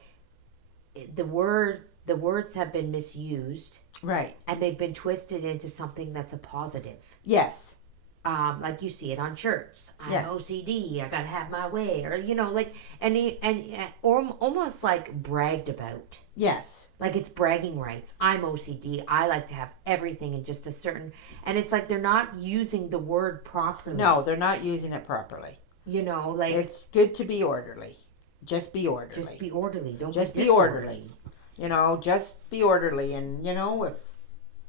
the words have been misused. Right. And they've been twisted into something that's a positive. Yes. Like you see it on shirts. I'm OCD. I gotta have my way, or like or almost like bragged about. Yes. Like it's bragging rights. I'm OCD. I like to have everything in just a certain. And it's like they're not using the word properly. No, they're not using it properly. Like it's good to be orderly. Just be orderly. Just be orderly. Don't just be orderly. Just be orderly, and if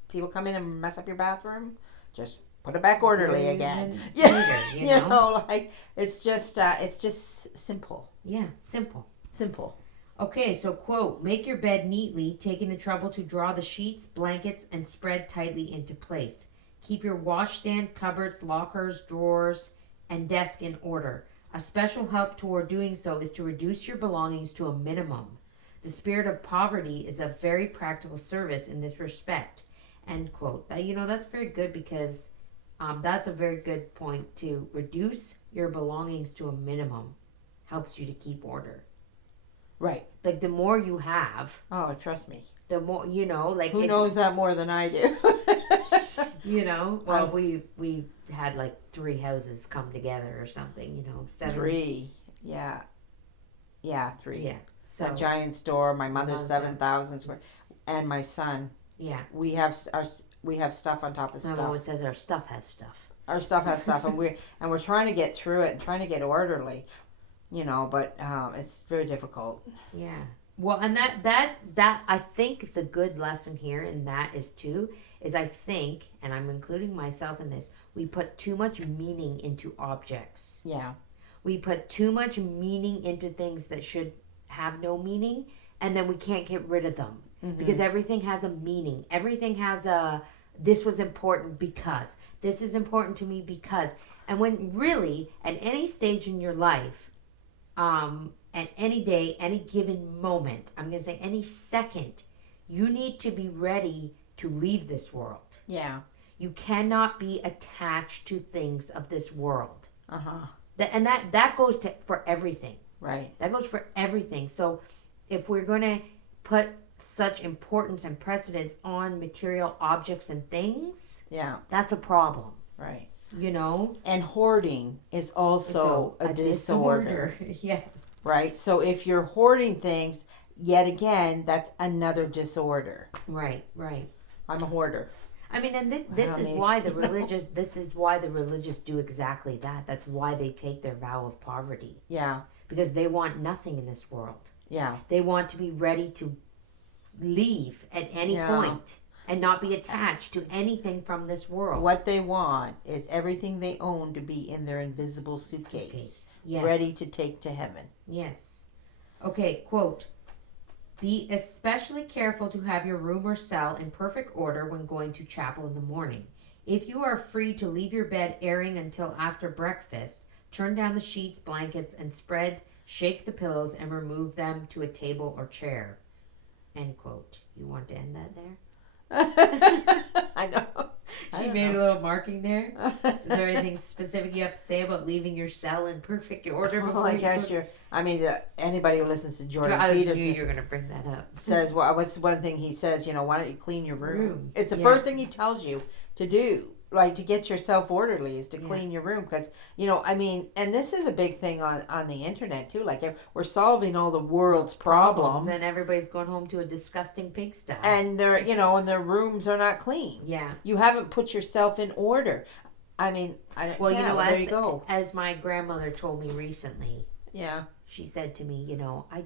people come in and mess up your bathroom, just put it back orderly again. Like it's just simple. Yeah, simple. Simple. Okay, so quote, make your bed neatly, taking the trouble to draw the sheets, blankets, and spread tightly into place. Keep your washstand, cupboards, lockers, drawers, and desk in order. A special help toward doing so is to reduce your belongings to a minimum. The spirit of poverty is a very practical service in this respect. End quote. That's very good because that's a very good point. To reduce your belongings to a minimum helps you to keep order. Right. Like the more you have. Oh, trust me. The more, like. Who knows that more than I do? Well, we had like 3 houses come together or something, 7. 3. Yeah. Yeah, 3. Yeah. So a giant store. My mother's 7,000 square, and my son. Yeah. We have stuff on top of stuff. My mom says our stuff has stuff. Our stuff has stuff, and we're trying to get through it and trying to get orderly, but it's very difficult. Yeah. Well, and that I think the good lesson here in that is I think, and I'm including myself in this, we put too much meaning into objects. Yeah. We put too much meaning into things that should have no meaning, and then we can't get rid of them. Mm-hmm. Because everything has a meaning. Everything has this was important because. This is important to me because. And when really, at any stage in your life, at any day, any given moment, I'm going to say any second, you need to be ready to leave this world. Yeah. You cannot be attached to things of this world. Uh-huh. And that goes for everything. Right. That goes for everything. So if we're going to put such importance and precedence on material objects and things, that's a problem. Right. And hoarding is also a disorder. Yes. Right? So if you're hoarding things, yet again, that's another disorder. Right. I'm a hoarder. I mean, and this is why the religious this is why the religious do exactly that. That's why they take their vow of poverty. Yeah. Because they want nothing in this world. Yeah. They want to be ready to leave at any point and not be attached to anything from this world. What they want is everything they own to be in their invisible suitcase. Yes. Ready to take to heaven. Yes. Okay, quote, be especially careful to have your room or cell in perfect order when going to chapel in the morning. If you are free to leave your bed airing until after breakfast, turn down the sheets, blankets, and shake the pillows, and remove them to a table or chair. End quote. You want to end that there? I know. She made a little marking there. Is there anything specific you have to say about leaving your cell in perfect order? Well, I guess you're. I mean, anybody who listens to Jordan I knew Peterson you were going to bring that up. says, "Well, what's one thing he says? You know, why don't you clean your room? It's the Yeah. first thing he tells you to do." Right, to get yourself orderly is to clean your room, because I mean, and this is a big thing on the internet too. Like, we're solving all the world's problems, And everybody's going home to a disgusting pigsty. and their rooms are not clean. Yeah. You haven't put yourself in order. I mean, there you go. As my grandmother told me recently, Yeah. she said to me, I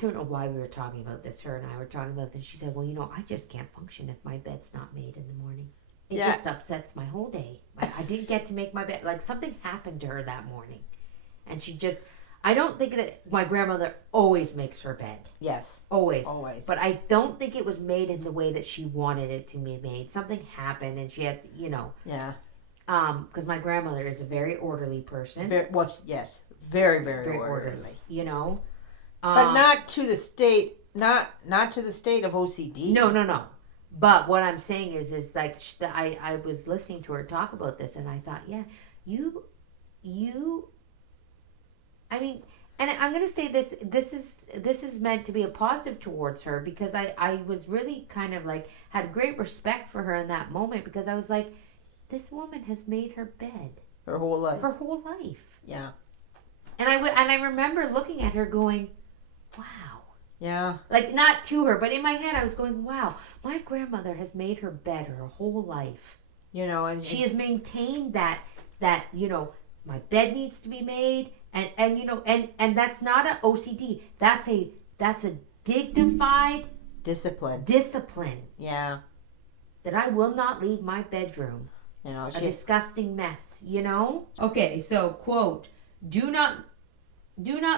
don't know why we were talking about this. Her and I were talking about this. She said, well, I just can't function if my bed's not made in the morning. It just upsets my whole day. I didn't get to make my bed. Like, something happened to her that morning. And I don't think that my grandmother always makes her bed. Yes. Always. Always. But I don't think it was made in the way that she wanted it to be made. Something happened and she had, Yeah. because my grandmother is a very orderly person. Yes. Very, very, orderly. But not to the state, not to the state of OCD. No. But what I'm saying is like, I was listening to her talk about this, and I thought, yeah, you, I mean, and I'm gonna say this is meant to be a positive towards her, because I was really kind of like, had great respect for her in that moment, because I was like, this woman has made her bed Her whole life. her whole life. Yeah. And I remember looking at her going, wow. Yeah. Like, not to her, but in my head I was going, wow, my grandmother has made her bed her whole life. And She has maintained that my bed needs to be made, and that's not a OCD. That's a dignified discipline. Yeah. That I will not leave my bedroom a disgusting mess, Okay, so quote, do not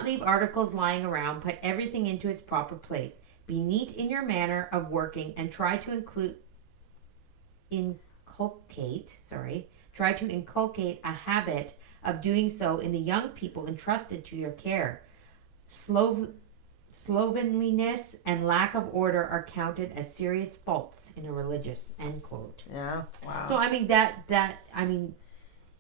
leave articles lying around. Put everything into its proper place. Be neat in your manner of working, and try to inculcate a habit of doing so in the young people entrusted to your care. Slovenliness and lack of order are counted as serious faults in a religious, end quote. Yeah. Wow. So I mean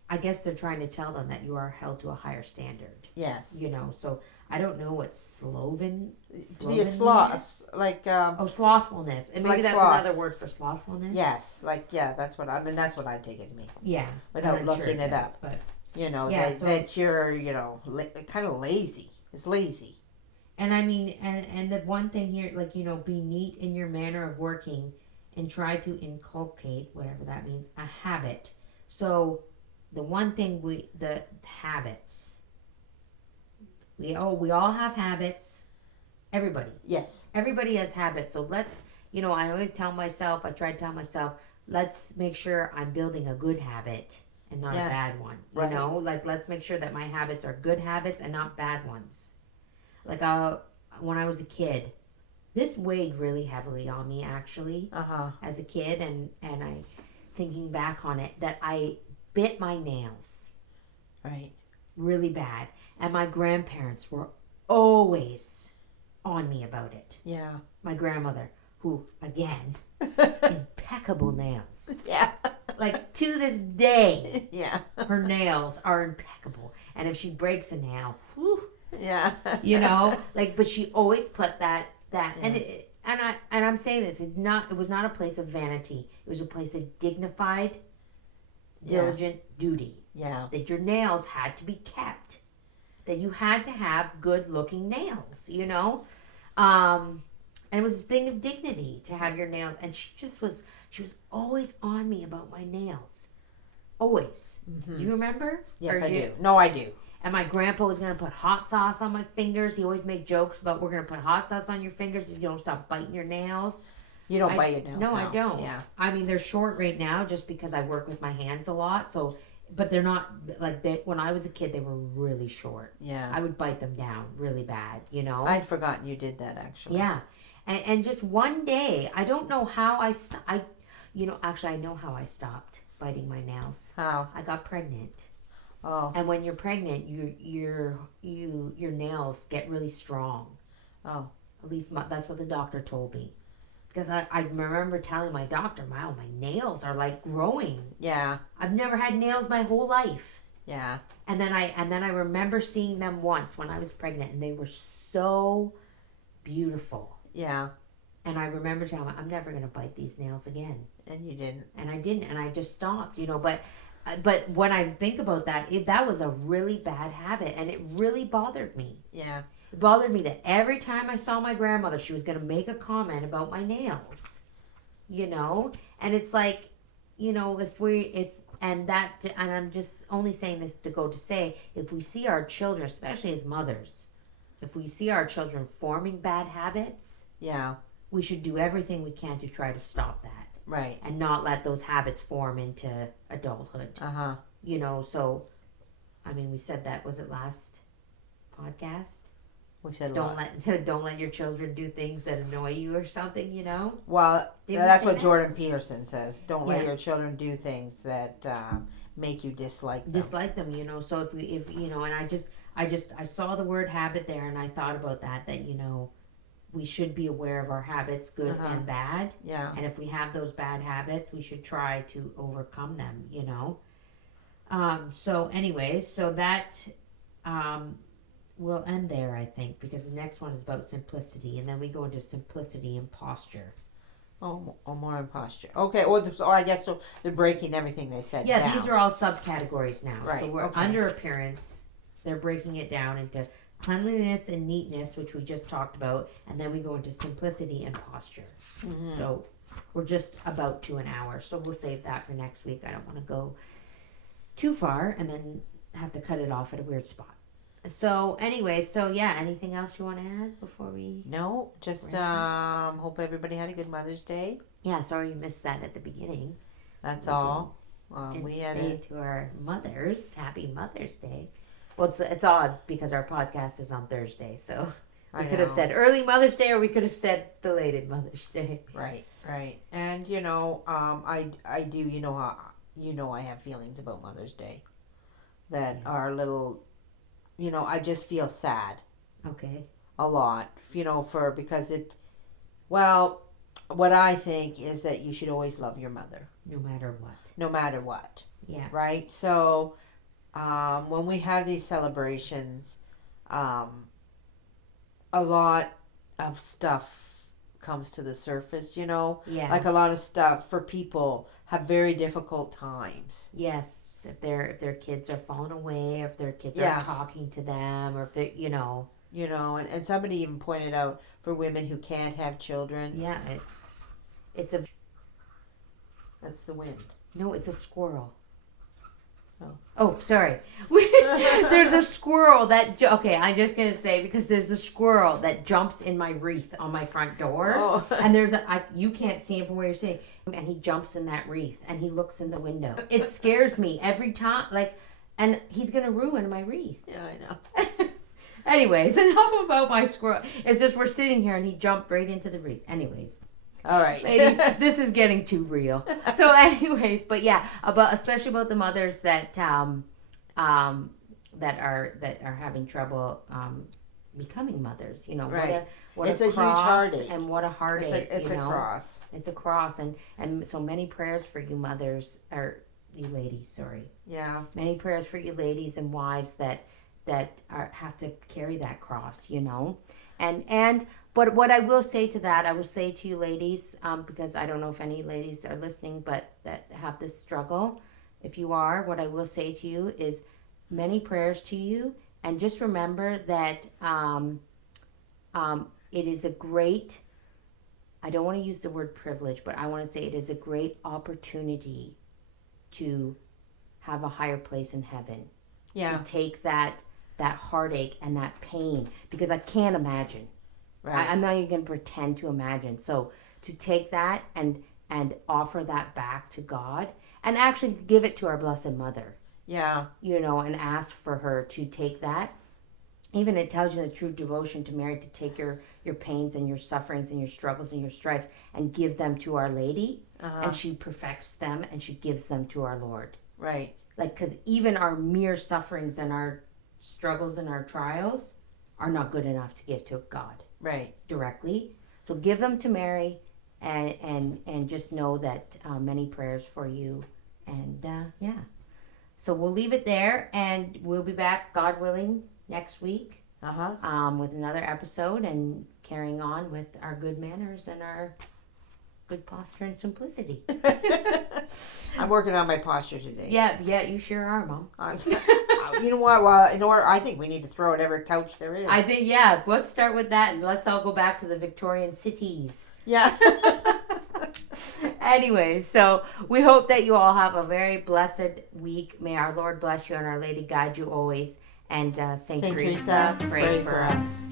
I guess they're trying to tell them that you are held to a higher standard. Yes. So I don't know what to be a sloth, like slothfulness, and maybe like that's sloth. another word for slothfulness. Yes, that's what I take it to mean. Yeah, without looking it up. But that you're kind of lazy. It's lazy. And I mean, and the one thing here, like, be neat in your manner of working, and try to inculcate, whatever that means, a habit. So the one thing the habits. We all have habits. Everybody. Yes. Everybody has habits. So let's, I always try to tell myself, let's make sure I'm building a good habit and not a bad one. You know, like, let's make sure that my habits are good habits and not bad ones. Like, when I was a kid, this weighed really heavily on me, actually, as a kid. And I, thinking back on it, that I bit my nails. Right. Really bad. And my grandparents were always on me about it. Yeah. My grandmother, who, again, impeccable nails. Yeah. Like, to this day, yeah, her nails are impeccable. And if she breaks a nail, whew, yeah, but she always put that, and I'm saying this, it was not a place of vanity. It was a place of dignified, diligent duty. Yeah. That your nails had to be kept. That you had to have good looking nails, And it was a thing of dignity to have your nails. And she was always on me about my nails. Always. Mm-hmm. Do you remember? Yes, I do. No, I do. And my grandpa was going to put hot sauce on my fingers. He always made jokes about, we're going to put hot sauce on your fingers if you don't stop biting your nails. You don't bite your nails. No, I don't. Yeah. I mean, they're short right now just because I work with my hands a lot. So, but they're not like when I was a kid, they were really short. Yeah. I would bite them down really bad, I'd forgotten you did that, actually. Yeah. And just one day, I don't know how Actually, I know how I stopped biting my nails. How? I got pregnant. Oh. And when you're pregnant, your nails get really strong. Oh. At least that's what the doctor told me. Because I remember telling my doctor, wow, my nails are like growing. Yeah. I've never had nails my whole life. Yeah. And then I remember seeing them once when I was pregnant, and they were so beautiful. Yeah. And I remember telling him, I'm never going to bite these nails again. And you didn't. And I didn't, and I just stopped, But when I think about that, that was a really bad habit, and it really bothered me. Yeah. It bothered me that every time I saw my grandmother, she was going to make a comment about my nails, And it's like, and I'm just only saying this to say, if we see our children, especially as mothers, if we see our children forming bad habits, yeah, we should do everything we can to try to stop that. Right. And not let those habits form into adulthood. Uh-huh. So, we said that, was it last podcast? We said don't let your children do things that annoy you or something, Well, Didn't that's we say what that? Jordan Peterson says. Don't let Yeah. your children do things that make you dislike them. Dislike them, So if and I saw the word habit there, and I thought about that we should be aware of our habits, good and bad. Yeah. And if we have those bad habits, we should try to overcome them, So anyways, so that we'll end there, I think, because the next one is about simplicity, and then we go into simplicity and posture. Oh, more in posture. Okay, well, I guess so they're breaking everything they said Yeah, down. these are all subcategories now. Right, So we're okay. under appearance. They're breaking it down into cleanliness and neatness, which we just talked about, and then we go into simplicity and posture. Mm-hmm. So we're just about to an hour, so we'll save that for next week. I don't want to go too far and then have to cut it off at a weird spot. So anyway, anything else you want to add before we... No, just hope everybody had a good Mother's Day. Yeah, sorry you missed that at the beginning. That's We all. Didn't We had say to our mothers, Happy Mother's Day. Well, it's odd because our podcast is on Thursday, so we could have said early Mother's Day, or we could have said belated Mother's Day. Right. And I do, how I have feelings about Mother's Day that are a little, I just feel sad Okay. a lot, because what I think is that you should always love your mother. No matter what. No matter what. Yeah. Right? So, when we have these celebrations, a lot of stuff comes to the surface, Yeah. Like a lot of stuff for people have very difficult times. Yes. If their kids are falling away, or if their kids Yeah. are talking to them, or if they, And somebody even pointed out for women who can't have children. Yeah. That's the wind. No, it's a squirrel. Oh. Oh, sorry. There's a squirrel okay, I'm just going to say, because there's a squirrel that jumps in my wreath on my front door. Oh. And you can't see him from where you're sitting. And he jumps in that wreath and he looks in the window. It scares me every time. And he's going to ruin my wreath. Yeah, I know. Anyways, enough about my squirrel. It's just we're sitting here and he jumped right into the wreath. Anyways. All right. Ladies, this is getting too real. So anyways, but yeah, especially about the mothers that are having trouble becoming mothers, Right. What It's a a cross huge heartache. and what a heartache. It's a cross. It's a cross, and so many prayers for you mothers, or you ladies, sorry. Yeah. Many prayers for you ladies and wives that have to carry that cross, But what I will say to that, I will say to you ladies, because I don't know if any ladies are listening, but that have this struggle. If you are, what I will say to you is many prayers to you. And just remember that it is a great, I don't want to use the word privilege, but I want to say it is a great opportunity to have a higher place in heaven. Yeah. To take that heartache and that pain, because I can't imagine. Right. I'm not even going to pretend to imagine. So to take that and offer that back to God, and actually give it to our Blessed Mother. Yeah. And ask for her to take that. Even it tells you the true devotion to Mary, to take your pains and your sufferings and your struggles and your strifes and give them to Our Lady. and she perfects them and she gives them to our Lord. Right. Like, because even our mere sufferings and our struggles and our trials are not good enough to give to God. Right. Directly. So give them to Mary, and just know that many prayers for you. And yeah. So we'll leave it there, and we'll be back, God willing, next week with another episode and carrying on with our good manners and our good posture and simplicity. I'm working on my posture today. Yeah, you sure are, Mom. You know what? Well, in order, I think we need to throw out every couch there is. I think, let's start with that, and let's all go back to the Victorian cities. Yeah. Anyway, so we hope that you all have a very blessed week. May our Lord bless you and Our Lady guide you always. And Saint Teresa, pray for us.